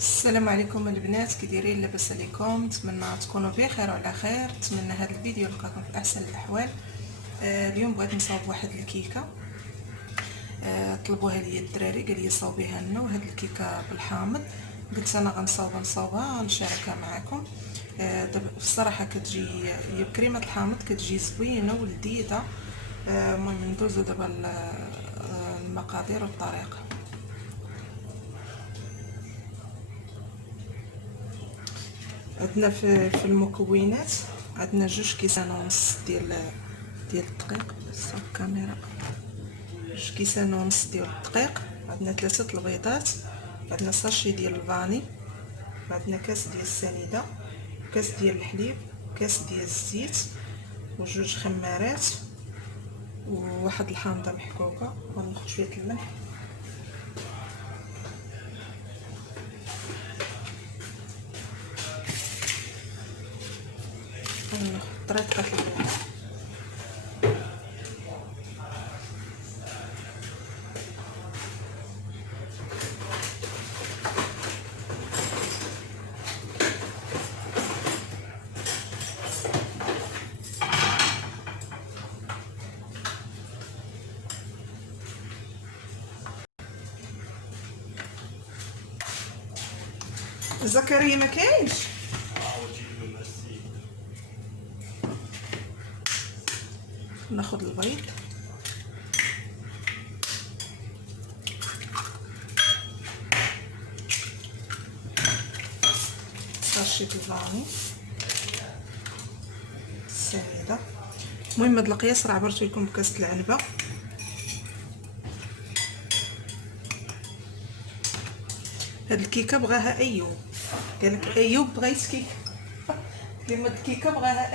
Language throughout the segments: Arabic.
السلام عليكم البنات، كي دايرين؟ لاباس عليكم؟ نتمنى تكونوا بخير وعلى خير. نتمنى هذا الفيديو يلقاكم في احسن الاحوال. اليوم بغيت نصاوب واحد الكيكه. طلبوها لي الدراري، قال لي صاوبيها لنا وهاد الكيكه بالحامض. قلت انا غنصاوبها نشاركها معكم. دابا الصراحه كتجي هي بكريمه الحامض، كتجي زوينه ولذيذه. المهم ندوزو دابا المقادير والطريقه. عندنا في المكونات عندنا 2.5 كيسان ديال الدقيق. بس الكاميرا 2.5 كيسان ديال الدقيق. عندنا 3 البيضات، عندنا ساشي ديال الفاني، عندنا كاس ديال السنيده، كاس ديال الحليب، كاس ديال الزيت، وجوج خمارات، وواحد الحامضه محكوكه، وناخذ شويه الملح. وناخذ طريقه البيض. زكريا ما كاينش. ناخذ البيض، ساشي الفاني، السنيده. المهم هاد القياس راه عبرت لكم بكاسه العنبه. هاد الكيكه بغاها ايوب، قالك ايوب بغيت كيكه. اليوم هاد الكيكه بغاها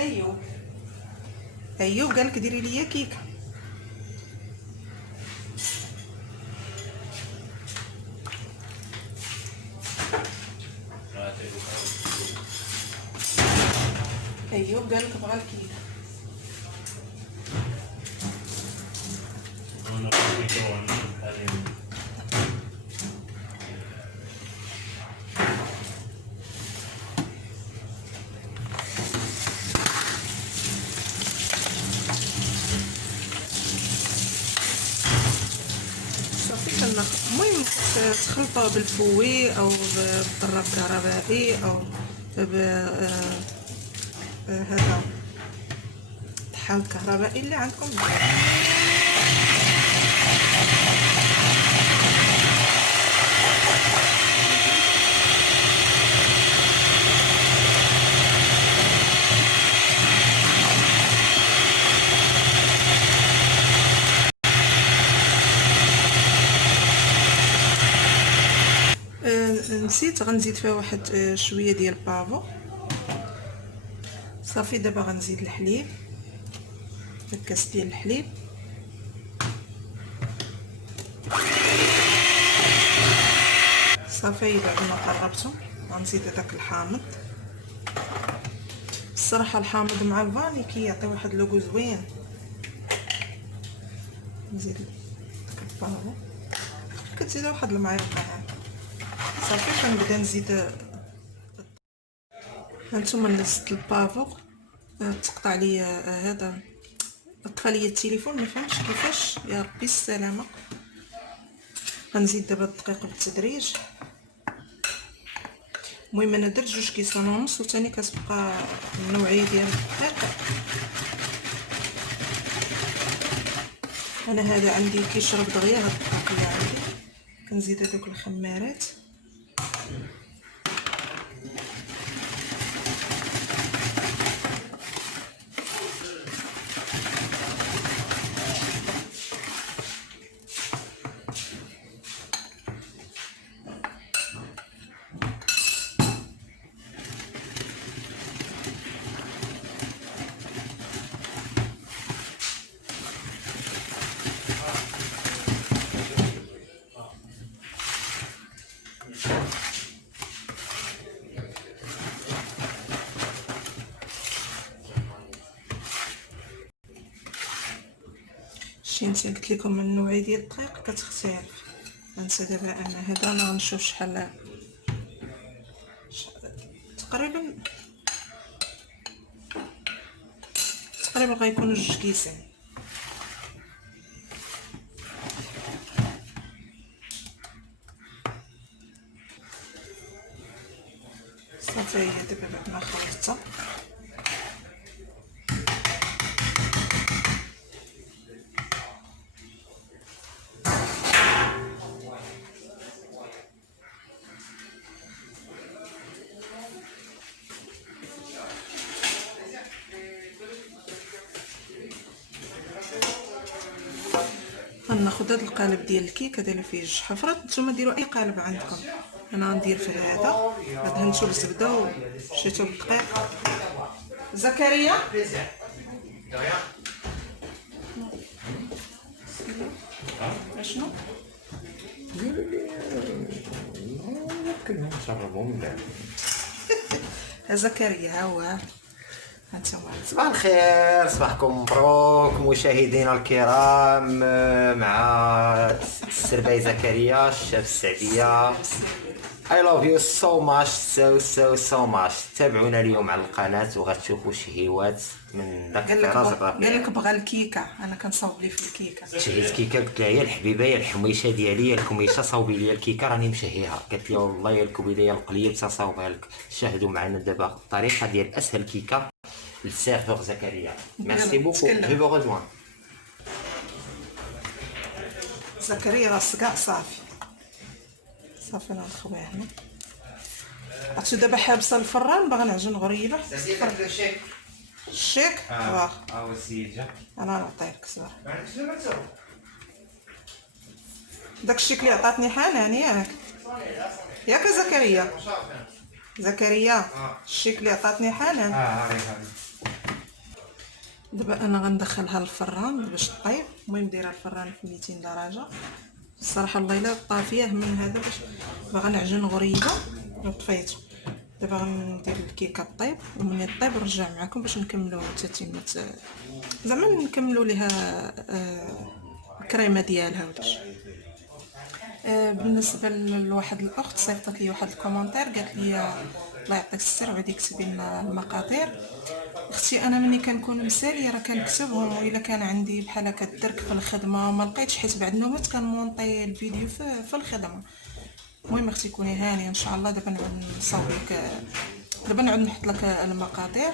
ايوب قالك ديري ليا كيكه. ايوب قالك بغا الكيكه. المهم تخلطوها بالفوي او بالضرب الكهربائي او هذا الطحان الكهربائي اللي عندكم. نسيت غنزيد فيها واحد شويه ديال البافو. صافي دابا غنزيد الحليب، الكاس ديال الحليب، صافي. بعد ما قربته غنزيد هذاك الحامض. الصراحه الحامض مع الفاني كيعطي واحد لوغو زوين. نزيد داك البافو، كتزيد واحد المعلقه هكا. صافي كنبدا نزيد. هانتوما نزلت البافو. تقطع لي هذا طفى لي التليفون، ما فهمتش كيفاش، يا ربي السلامه. غنزيد دابا الدقيق بالتدريج. المهم انا درت 2.5 كيسان، وثاني كتبقى النوعيه ديال الدقيق. انا هذا عندي كيشرب دغيا هاد الدقيق اللي عندي. كنزيد هذوك الخمارات. شتي قلت لكم النوعيه ديال الدقيق كتختلف. غنسى دابا انا هذا، انا غنشوف شحال تقريبا غيكونوا 2 كيسان. صافي هي دابا بعد ما خلطتها غناخذ هذا القالب ديال الكيكه دايره فيه 2 حفرات. نتوما ديروا اي قالب عندكم. انا غندير في هذا. دهنتو بالزبده وشيتو بالدقيق. زكريا شنو زكريا ها هو. صباح الخير، صباحكم مبروك مشاهدينا الكرام. مع السرباي زكريا الشيف السعديه. I love you so much so much. تابعونا اليوم على القناه وغتشوفوا شهيوات من داك الطراز الرفيع. قال لك بغى الكيكه، انا كنصاوب ليه في الكيكه. شهيت كيكه، قلت لها يا الحبيبه يا الحميشه ديالي يا الكميشه صاوبي لي الكيكه راني مشهيها. قالت لي والله يا الكبيده يا القليب تصاوبها لك. شاهدوا معنا دابا الطريقه ديال اسهل كيكه للسيرفور زكريا. ميرسي بوكو. جي فو ريجوان زكريا راه كاع صافي نخويها هنا. عرفتو دابا حابسه الفران باغا نعجن غريبه. الشيك واه هو السيد جا. انا نعطيك صبر. داك الشيك اللي عطاتني حنان ياك زكريا الشيك اللي عطاتني حنان. دابا انا غندخلها للفران باش طيب. المهم دايره الفران في 200 درجه. الصراحه الله الا طافيه من هذا باش باغا نعجن غريبه وطفيته. دابا غندير الكيكه طيب ومن طيب نرجع معكم باش نكملوا تتمه، زعما نكملوا ليها الكريمه ديالها وداكشي. بالنسبه لواحد الاخت صيفطت لي واحد الكومونتير قالت لي الله يعطيك السر وعدي كتبي لنا المقادير. اختي انا ملي كنكون مساليه راه كنكتبهم، والا كان عندي بحال هكا الدرك في الخدمه ما لقيتش حيت بعد النومات كنمونطي الفيديو في الخدمه. المهم اختي كوني هانيه ان شاء الله. دابا نعاود نصاوب لك، دابا نعاود نحط لك المقادير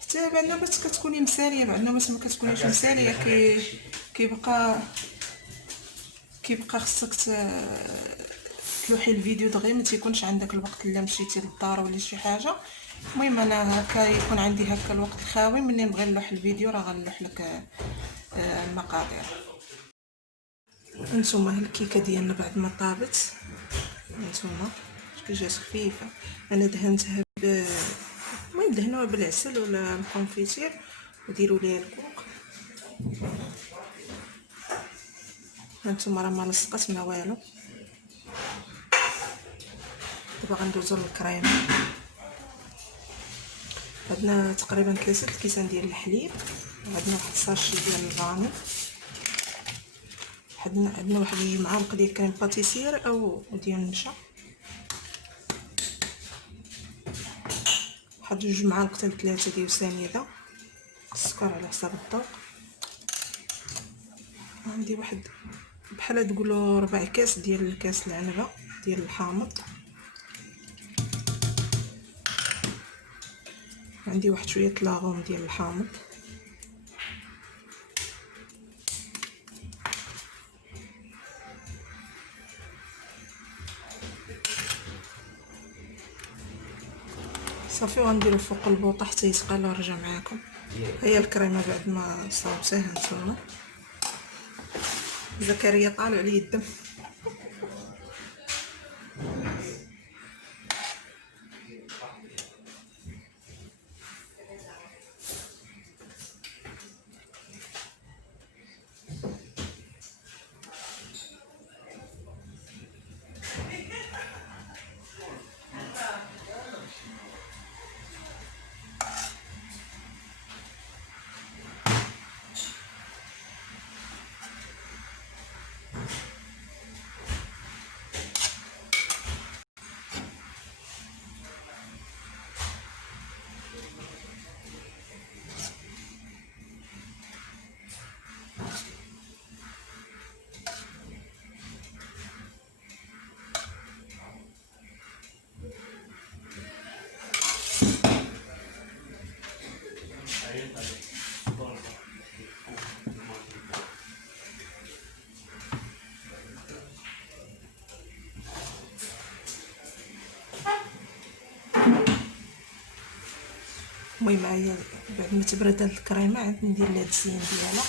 حتى بعد النومات كتكوني مساليه. بعد النومات ما كتكونيش مساليه كيبقى خصك تلوحي الفيديو دغيا ما تيكونش عندك الوقت الا مشيتي للدار ولا شي حاجه. المهم انا هكا يكون عندي هكا الوقت الخاوي ملي نبغي نلوح الفيديو راه غنلوح لك المقادير. انتما ها الكيكه ديالنا بعد ما طابت انتما كي جات خفيفه. انا دهنتها المهم دهنوها بالعسل ولا الكونفيتير وديروا ليها الكوك. هانتوما راه ما لصقت ما والو. دابا غندوزو للكريمه. عندنا تقريبا 3 الكيسان ديال الحليب، عندنا واحد الساشي ديال الفاني، عندنا واحد 2 معالق ديال كريم باتيسير او ديال النشا، واحد 2 معالق حتى 3 ديال سنيده، السكر على حسب الذوق. عندي واحد بحال تقولوا 4 كاس ديال الكاس العنبه ديال الحامض. عندي واحد شويه لاغوم ديال الحامض. صافي وغنديرو فوق البوطه حتى يتقال ونرجع معاكم. هي الكريمه بعد ما صاوبتها هانتوما. زكريا طالع عليه الدم. المهم هي بعد ما تبرد هاد الكريمه عاد ندير لها الزين ديالها.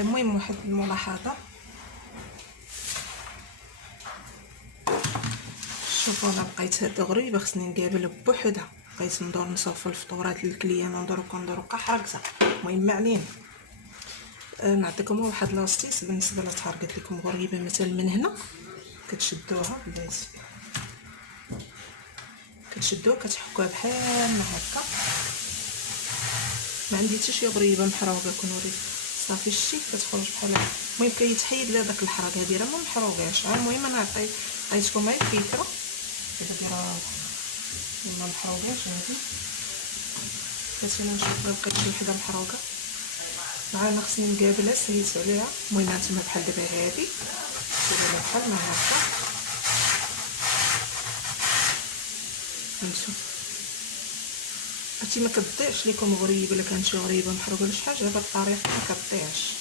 المهم واحد الملاحظه، شوفوا انا بقيت دغري خصني نقابل بوحدها، بقيت ندور نصوف الفطورات للكليان ندور حرقتها. المهم ما علينا. نعطيكم واحد لاستيس بالنسبه للطهر، قلت لكم غريبه مثلا من هنا كتشدوها بلاتي، كتشدوها كتحكوها بحال ما هكا. ما عندي حتى شي غريبه محروقه كنوري صافي الشيء كتخرج بحال هكا. المهم كيتحيد لها داك الحراق، هذه راه ما محروقاش. المهم انا عطيتكم غير فكره دابا دايره ما محروقاش. هذه مثلا نشوف لقيت شي وحده محروقه معانا خصني نقابلها سهيت عليها. المهم هانتوما بحال دابا هادي ديروا بحال ما هكا فهمتوا. هادشي ما كتضيعش لكم غريب الا كانت شي غريبه محروقه ولا شي حاجه بهاد الطريقه ما كتضيعش.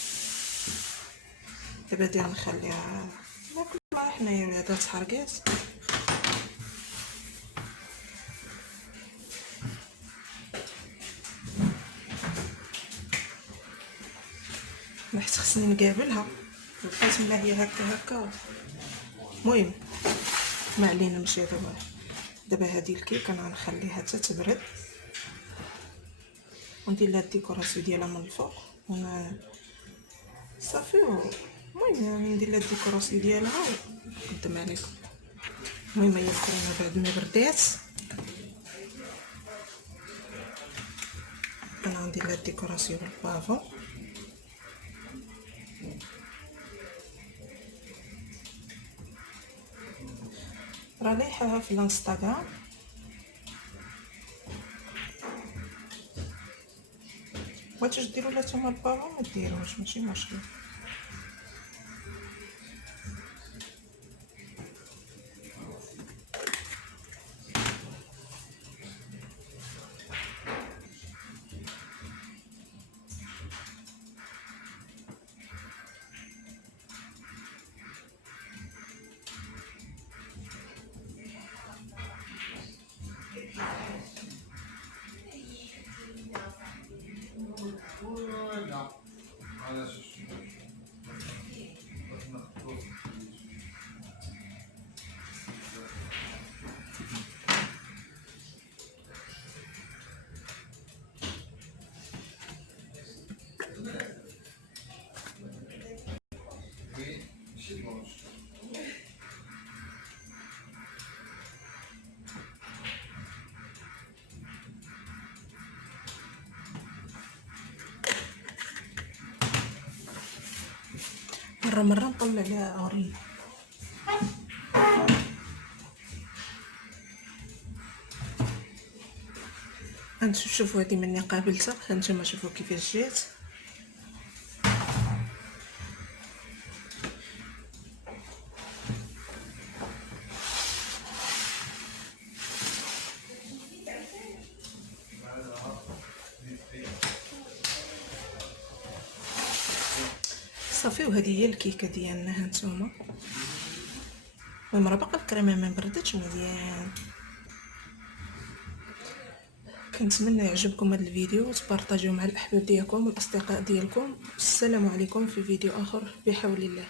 دابا دير نخليها ناكل مع حنايا ولا هذا تحرقات. ما حيت خصني نقابلها بقيت ملا هي هكا. المهم ما علينا ماشي دابا هذه الكيك انا غنخليها حتى تبرد وندير لها الديكوراسيون ديالها من الفوق صافي. المهم يعني ندير لها الديكوراسيون ديالها ونقدم عليكم. المهم هي الكريمه بعد ما بردات انا غندير لها الديكوراسيون بالبافون. راه لايحاها في الانستغرام، بغيتوش ديروا لها نتوما البافون ما ديروش ماشي مشكل. مرة نطلع لها غريب. هانتوما شوفوا هذه مني قابلتها، هانتوما شوفوا كيفاش جات. صافي وهذه هي الكيكه ديالنا هانتوما. المهم راه باقا الكريمه ما بردتش مزيان. كنتمنى يعجبكم هذا الفيديو وتبارطاجيوه مع الاحباب ديالكم والاصدقاء ديالكم. السلام عليكم في فيديو اخر بحول الله.